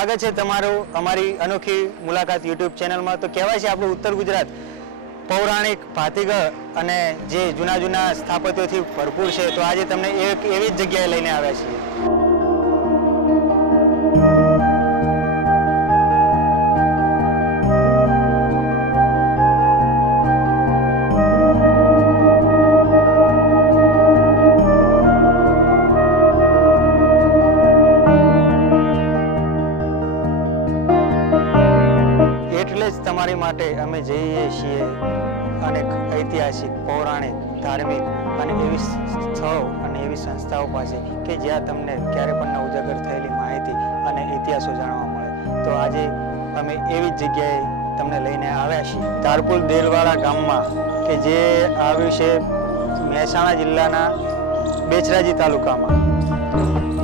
સ્વાગત છે તમારું અમારી અનોખી મુલાકાત યુટ્યુબ ચેનલમાં। તો કહેવાય છે આપણું ઉત્તર ગુજરાત પૌરાણિક ભાતીગળ અને જે જૂના જૂના સ્થાપત્યોથી ભરપૂર છે। તો આજે તમને એક એવી જ જગ્યાએ લઈને આવ્યા છીએ। એટલે જ તમારી માટે અમે જઈએ છીએ અનેક ઐતિહાસિક પૌરાણિક ધાર્મિક અને એવી સ્થળો અને એવી સંસ્થાઓ પાસે કે જ્યાં તમને ક્યારે પણ ઉજાગર થયેલી માહિતી અને ઇતિહાસો જાણવા મળે। તો આજે અમે એવી જ જગ્યાએ તમને લઈને આવ્યા છીએ, ધારપુર દેલવાડા ગામમાં, કે જે આવ્યું છે મહેસાણા જિલ્લાના બેચરાજી તાલુકામાં,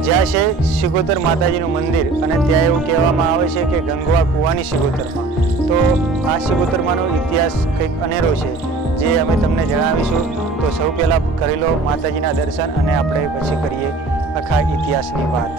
જ્યાં છે સિગોતર માતાજીનું મંદિર અને ત્યાં એવું કહેવામાં આવે છે કે ગંગવા કુવાની સિગોતરમાં। તો આ સિગોતરમાંનો ઇતિહાસ કંઈક અનેરો છે જે અમે તમને જણાવીશું। તો સૌ પહેલાં કરી લો માતાજીના દર્શન અને આપણે પછી કરીએ આખા ઇતિહાસની વાત।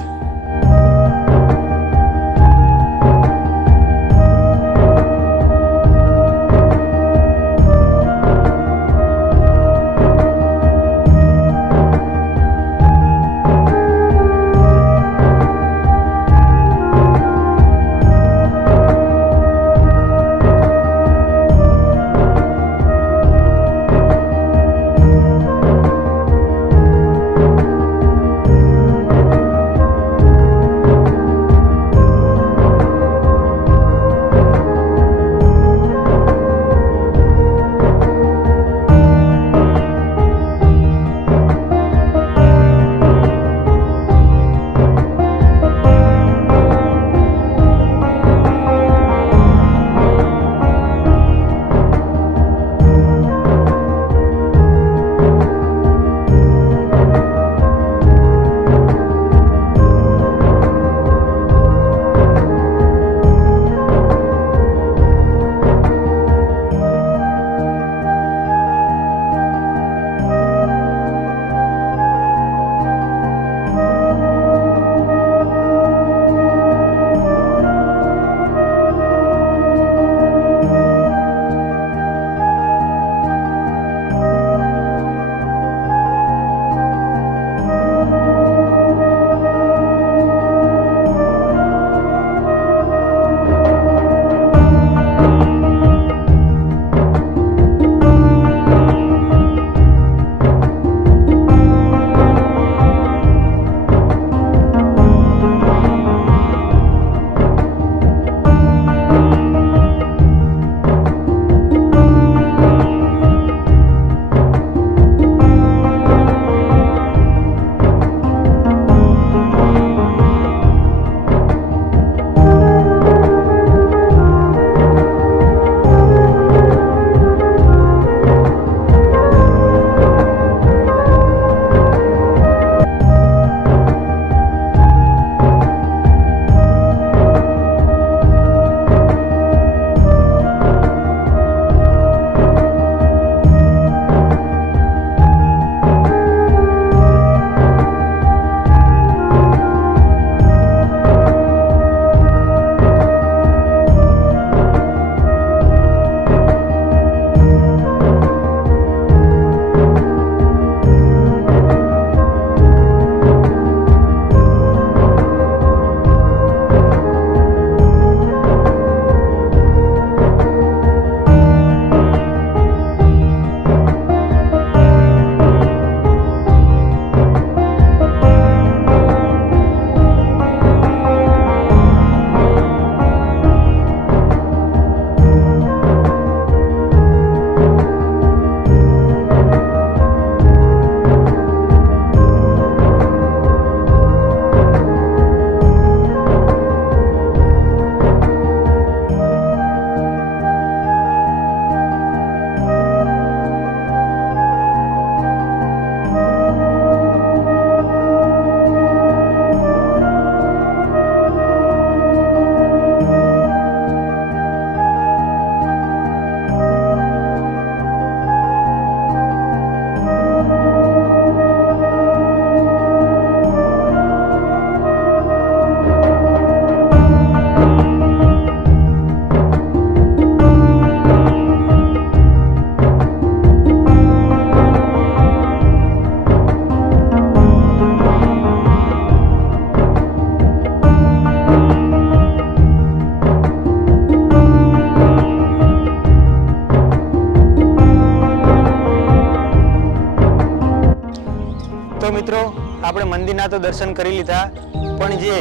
મંદિરના તો દર્શન કરી લીધા, પણ જે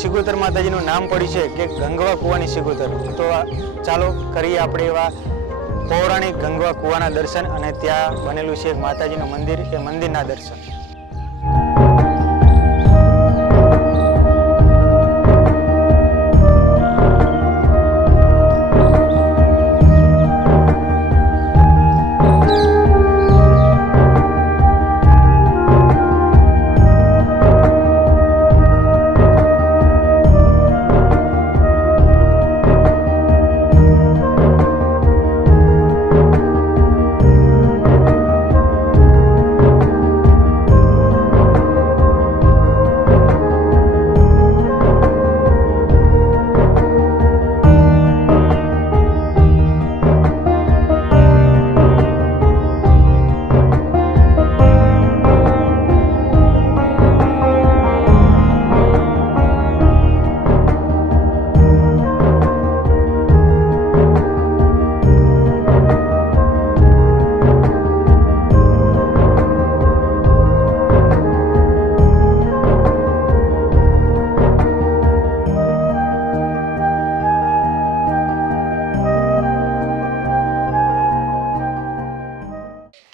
સિગોતર માતાજીનું નામ પડ્યું છે કે ગંગવા કુવાની સિગોતર, તો ચાલો કરીએ આપણે એવા પૌરાણિક ગંગવા કુવાના દર્શન અને ત્યાં બનેલું છે માતાજીનું મંદિર, એ મંદિરના દર્શન.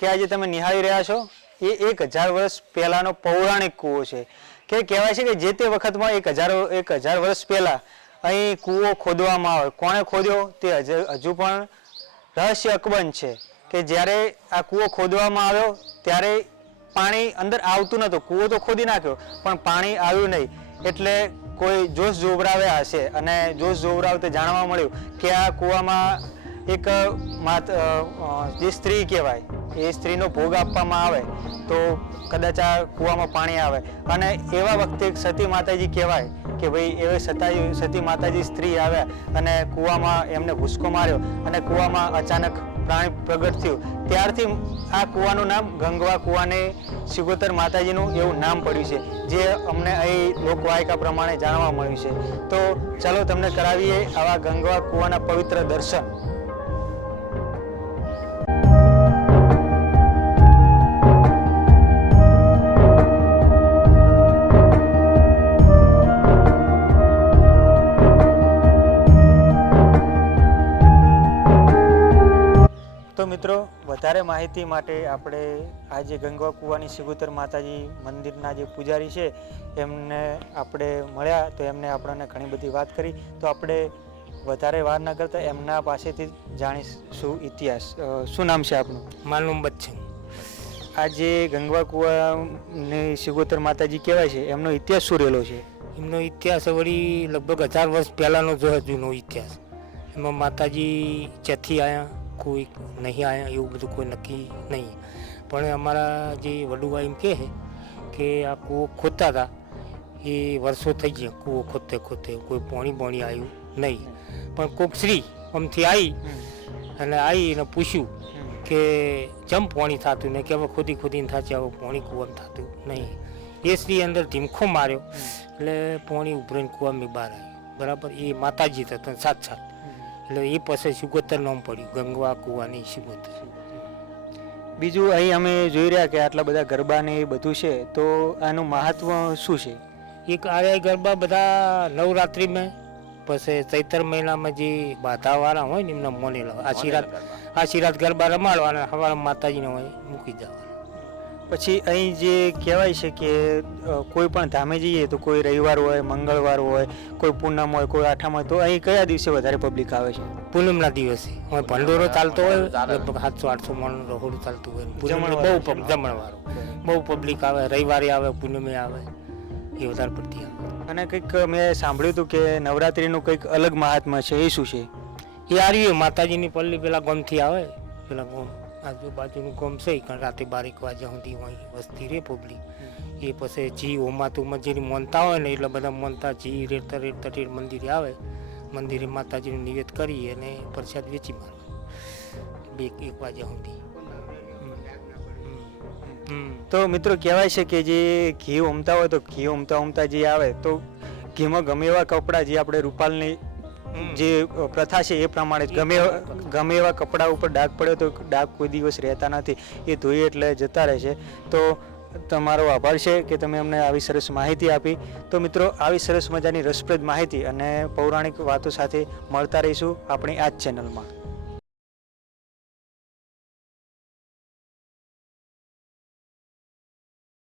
કે આજે તમે નિહાળી રહ્યા છો એ 1000 વર્ષ પહેલાનો પૌરાણિક કૂવો છે. કે કહેવાય છે કે જે તે વખતમાં 1000 વર્ષ પહેલા અહીં કૂવો ખોદવામાં આવે. કોણે ખોદ્યો તે હજુ પણ રહસ્ય અકબંધ છે. કે જ્યારે આ કૂવો ખોદવામાં આવ્યો ત્યારે પાણી અંદર આવતું નહોતું. કૂવો તો ખોદી નાખ્યો પણ પાણી આવ્યું નહીં, એટલે કોઈ જોશ જોવરાવ્યા હશે અને જોશ જોવરાવતે જાણવા મળ્યું કે આ કૂવામાં એક જે સ્ત્રી કહેવાય એ સ્ત્રીનો ભોગ આપવામાં આવે તો કદાચ આ કૂવામાં પાણી આવે. અને એવા વખતે સતી માતાજી કહેવાય કે ભાઈ એવે સતી માતાજી સ્ત્રી આવ્યા અને કૂવામાં એમને ભૂસકો માર્યો અને કૂવામાં અચાનક પ્રાણી પ્રગટ થયું. ત્યારથી આ કૂવાનું નામ ગંગવા કૂવાને સિગોતર માતાજીનું એવું નામ પડ્યું છે, જે અમને અહીં લોકવાયકા પ્રમાણે જાણવા મળ્યું છે. તો ચાલો તમને કરાવીએ આવા ગંગવા કૂવાના પવિત્ર દર્શન. તો મિત્રો, વધારે માહિતી માટે આપણે આ જે ગંગવા કૂવાની સિગોતર માતાજી મંદિરના જે પૂજારી છે એમને આપણે મળ્યા, તો એમને આપણને ઘણી બધી વાત કરી. તો આપણે વધારે વાર ન કરતા એમના પાસેથી જાણીશું ઇતિહાસ. શું નામ છે આપનું? માલુમ બચ્ચન. આ જે ગંગવા કૂવાની સિગોતર માતાજી કહેવાય છે એમનો ઇતિહાસ શું રહેલો છે? એમનો ઇતિહાસ વળી લગભગ 1000 વર્ષ પહેલાંનો જો જૂનો ઇતિહાસ. એમાં માતાજી ચથી આવ્યા, કોઈ નહીં આવ્યા, એવું બધું કોઈ નક્કી નહીં. પણ અમારા જે વડુઆ એમ કહે કે આ કૂવો ખોદતા હતા એ વર્ષો થઈ ગયા. કૂવો ખોદતે કોઈ પાણી આવ્યું નહીં. પણ કોક શ્રી આમથી આવી અને પૂછ્યું કે જમ પાણી થતું નહીં, કે હવે ખોદીને થશે, હવે પાણી કૂવામાં થતું નહીં. એ શ્રી અંદર ધીમખો માર્યો એટલે પાણી ઉભરીને કૂવામાં બહાર આવ્યું. બરાબર, એ માતાજી થતા સાત એટલે એ પછી સિગોતર નામ પડ્યું, ગંગવા કૂવાની સિગોતર. બીજું અહીં અમે જોઈ રહ્યા કે આટલા બધા ગરબા ને એ બધું છે, તો આનું મહત્વ શું છે? એક આ ગરબા બધા નવરાત્રિમાં, પછી ચૈત્ર મહિનામાં જે બાધાવાળા હોય ને એમના મોનેલા આશીર્વાદ ગરબા રમાડવાના, સવારે માતાજીને હોય મૂકી જવાના. પછી અહીં જે કહેવાય છે કે કોઈ પણ ધામે જઈએ તો કોઈ રવિવાર હોય, મંગળવાર હોય, કોઈ પૂનમ હોય, કોઈ આઠમ હોય, તો અહીં કયા દિવસે વધારે પબ્લિક આવે છે? પૂનમના દિવસે ભંડોરો ચાલતો હોય, લગભગ 700-800 માણસનું રહોડું ચાલતું હોય. જમણવારો બહુ પબ્લિક આવે. રવિવારે આવે, પૂનમે આવે, એ વધારે પડતી આવે. અને કંઈક મેં સાંભળ્યું હતું કે નવરાત્રિનું કંઈક અલગ મહાત્મા છે, એ શું છે? એ આર્યું માતાજીની પલ્લી પેલા ગામથી આવે, પેલા ગામ આજુબાજુનું ગામ છે, કારણ રાતે 12 વાગ્યા સુધી હોય વસ્તી રે પબ્લિક. એ પછી જી હોમાતુમાં જે મોનતા હોય ને એટલે બધા મોનતા જી રેડતા મંદિરે આવે, મંદિરે માતાજીનું નિવેદ કરી અને પ્રસાદ વેચી મારવા 1 વાગ્યા સુધી. તો મિત્રો કહેવાય છે કે જે ઘી ઉમતા હોય તો ઘી ઉમતા જે આવે તો ઘીમાં ગમે એવા કપડાં, જે આપણે રૂપાલની જે પ્રથા છે એ પ્રમાણે ગમે એવા કપડા ઉપર ડાઘ પડે તો ડાઘ કોઈ દિવસ રહેતા નથી, એ ધોઈએ એટલે જતા રહે છે. તો તમારો આભાર છે કે તમે અમને આવી સરસ માહિતી આપી. તો મિત્રો, આવી સરસ મજાની રસપ્રદ માહિતી અને પૌરાણિક વાતો સાથે મળતા રહીશું આપણી આ જ ચેનલમાં.